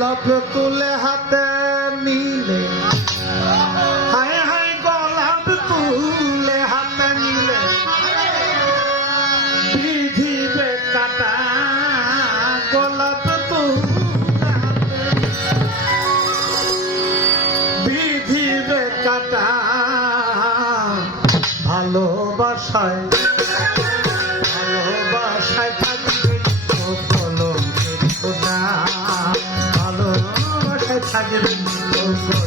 গোলাপ তুলে হাতে নিলে। হায় হায়, গোলাপ তুলে হাতে নিলে। বিধিবে কাটা গোলাপ তুলে হাতে। বিধিবে কাটা ভালোবাসায় ভালোবাসায় I give it to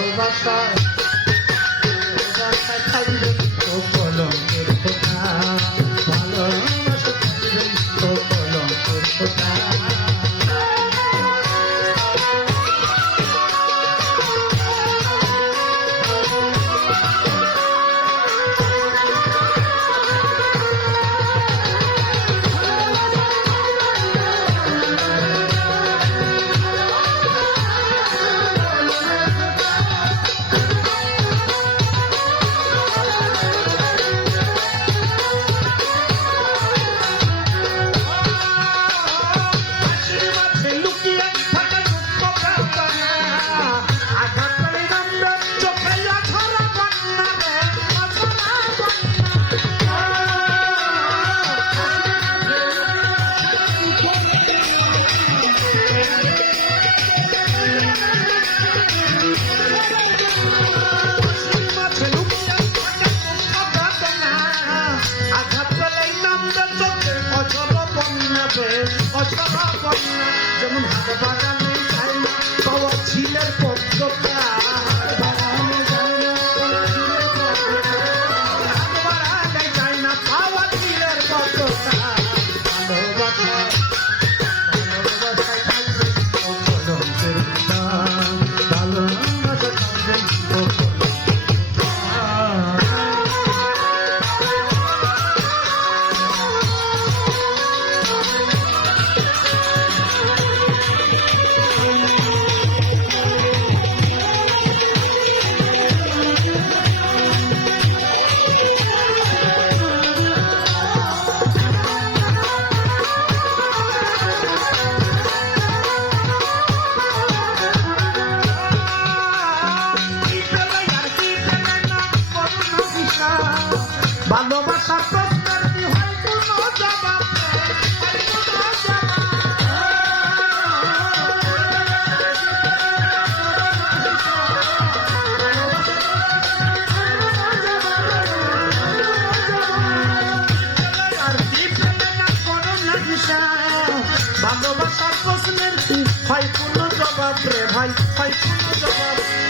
Oh, my God.